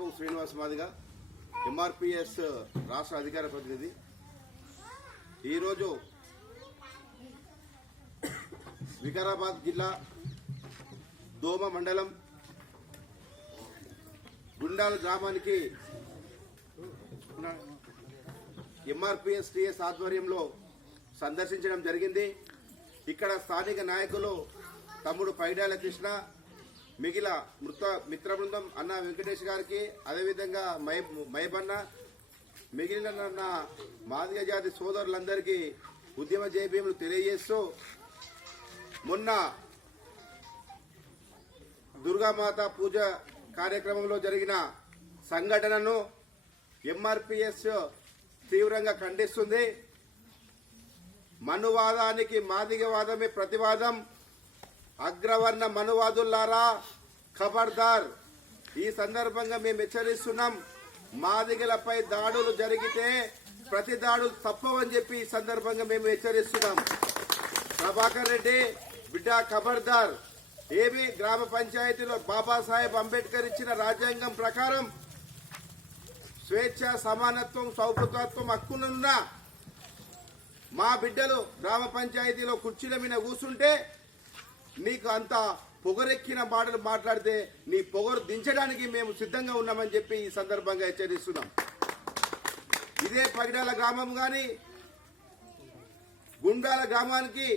రేపు శ్రీనివాస్ మాదిగా ఎంఆర్పిఎస్ రాష్ట్ర అధికార ప్రతినిధి. ఈరోజు వికారాబాద్ జిల్లా దోమ మండలం గుండాల గ్రామానికి ఎంఆర్పిఎస్ టీఎస్ ఆధ్వర్యంలో సందర్శించడం జరిగింది. ఇక్కడ స్థానిక నాయకులు తమ్ముడు పైడాల కృష్ణ, మిగిలిన మిత్ర బృందం అన్న వెంకటేష్ గారికి, అదేవిధంగా మైబన్న, మిగిలిన మాదిగ జాతి సోదరులందరికీ ఉద్యమ జయభీములు తెలియజేస్తూ, మొన్న దుర్గామాత పూజ కార్యక్రమంలో జరిగిన సంఘటనను ఎంఆర్పిఎస్ తీవ్రంగా ఖండిస్తుంది. మనువాదానికి మాదిగవాదమే ప్రతివాదం. అగ్రవర్ణ మనువాదులారా ఖబర్దార్. ఈ సందర్భంగా మేము హెచ్చరిస్తున్నాం. మాదిగలపై దాడులు జరిగితే ప్రతి దాడులు తప్పవని చెప్పి ఈ సందర్భంగా మేము హెచ్చరిస్తున్నాం. ప్రభాకర్ రెడ్డి బిడ్డ ఖబర్దార్. ఏవి గ్రామ పంచాయతీలో బాబాసాహెబ్ అంబేద్కర్ ఇచ్చిన రాజ్యాంగం ప్రకారం స్వేచ్ఛ, సమానత్వం, సౌభృతత్వం హక్కునున్న మా బిడ్డలు గ్రామ పంచాయతీలో కుర్చీల మీద కూర్చుంటే నీకు అంత పొగరెక్కిన మాటలు మాట్లాడితే నీ పొగరు దించడానికి మేము సిద్ధంగా ఉన్నామని చెప్పి ఈ సందర్భంగా హెచ్చరిస్తున్నాం. ఇదే పగిడాల గ్రామం కానీ గుండాల గ్రామానికి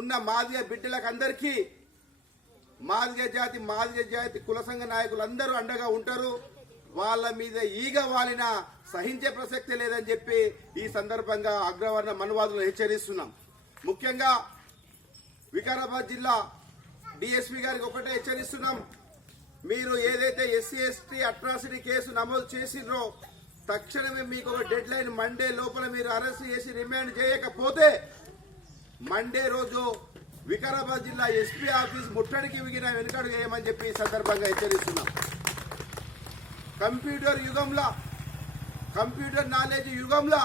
ఉన్న మాదిగ బిడ్డలకు అందరికీ మాదిగ జాతి కుల సంఘ నాయకులందరూ అండగా ఉంటారు. వాళ్ళ మీద ఈగ వాలిన సహించే ప్రసక్తే లేదని చెప్పి ఈ సందర్భంగా అగ్రవర్ణ మనువాదులు హెచ్చరిస్తున్నాం. ముఖ్యంగా వికారాబాద్ జిల్లా డిఎస్పీ గారికి ఒకటే హెచ్చరిస్తున్నాం. మీరు ఏదైతే ఎస్సీ ఎస్టీ అట్రాసిటీ కేసు నమోదు చేసినో తక్షణమే మీకు ఒక డెడ్ లైన్ మండే లోపల మీరు అరెస్ట్ చేసి రిమాండ్ చేయకపోతే మండే రోజు వికారాబాద్ జిల్లా ఎస్పీ ఆఫీస్ ముట్టడికి వెనుకడు చేయమని చెప్పి ఈ సందర్భంగా హెచ్చరిస్తున్నాం. కంప్యూటర్ నాలెడ్జ్ యుగంలో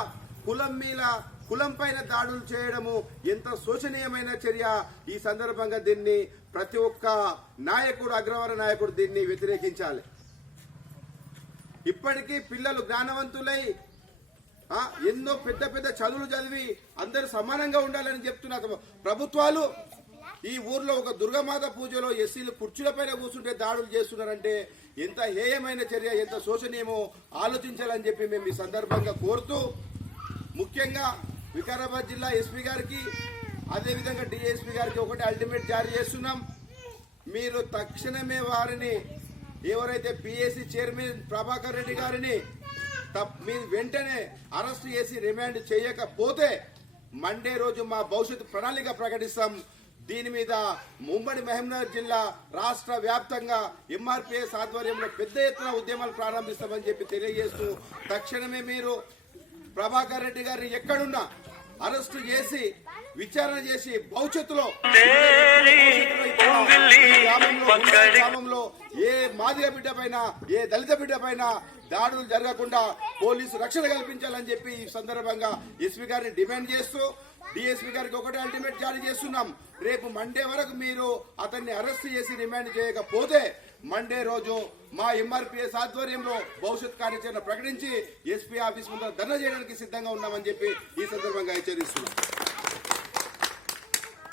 కులం పైన దాడులు చేయడము ఎంత శోచనీయమైన చర్య. ఈ సందర్భంగా దీన్ని ప్రతి ఒక్క నాయకుడు, అగ్రవర్ణ నాయకుడు దీన్ని వ్యతిరేకించాలి. ఇప్పటికీ పిల్లలు జ్ఞానవంతులై ఎన్నో పెద్ద పెద్ద చదువులు చదివి అందరూ సమానంగా ఉండాలని చెప్తున్న ప్రభుత్వాలు ఈ ఊర్లో ఒక దుర్గామాత పూజలో ఎస్సీలు కుర్చీలపైన కూర్చుంటే దాడులు చేస్తున్నారంటే ఎంత హేయమైన చర్య, ఎంత శోచనీయమో ఆలోచించాలని చెప్పి మేము ఈ సందర్భంగా కోరుతూ, ముఖ్యంగా వికారాబాద్ జిల్లా ఎస్పీ గారికి అదేవిధంగా డిఎస్పీ గారికి ఒకటి అల్టిమేట్ జారీ చేస్తున్నాం. మీరు తక్షణమే వారిని ఎవరైతే పిఎస్సి చైర్మన్ ప్రభాకర్ రెడ్డి గారిని మీరు వెంటనే అరెస్ట్ చేసి రిమాండ్ చేయకపోతే మండే రోజు మా భవిష్యత్తు ప్రణాళిక ప్రకటిస్తాం. దీని మీద ఉమ్మడి మహబూబ్నగర్ జిల్లా రాష్ట్ర వ్యాప్తంగా ఎంఆర్పిఎస్ ఆధ్వర్యంలో పెద్ద ఎత్తున ఉద్యమాలు ప్రారంభిస్తామని చెప్పి తెలియజేస్తూ, తక్షణమే మీరు ప్రభాకర్ రెడ్డి గారిని ఎక్కడున్నా అరెస్టు చేసి విచారణ చేసి భవిష్యత్తులో గ్రామంలో ఏ మాదిగ బిడ్డ పైన, ఏ దళిత బిడ్డ పైన దాడులు జరగకుండా పోలీసు రక్షణ కల్పించాలని చెప్పి ఈ సందర్భంగా ఎస్పీ గారిని డిమాండ్ చేస్తూ, డిఎస్పీ గారికి ఒకటే అల్టిమేట్ జారీ చేస్తున్నాం. రేపు మండే వరకు మీరు అతన్ని అరెస్ట్ చేసి రిమాండ్ చేయకపోతే మండే రోజు మా ఎంఆర్పిఎస్ ఆధ్వర్యంలో భవిష్యత్ కార్యాచరణ ప్రకటించి ఎస్పీ ఆఫీస్ ముందు ధర్నా చేయడానికి సిద్ధంగా ఉన్నామని చెప్పి ఈ సందర్భంగా హెచ్చరిస్తున్నాం.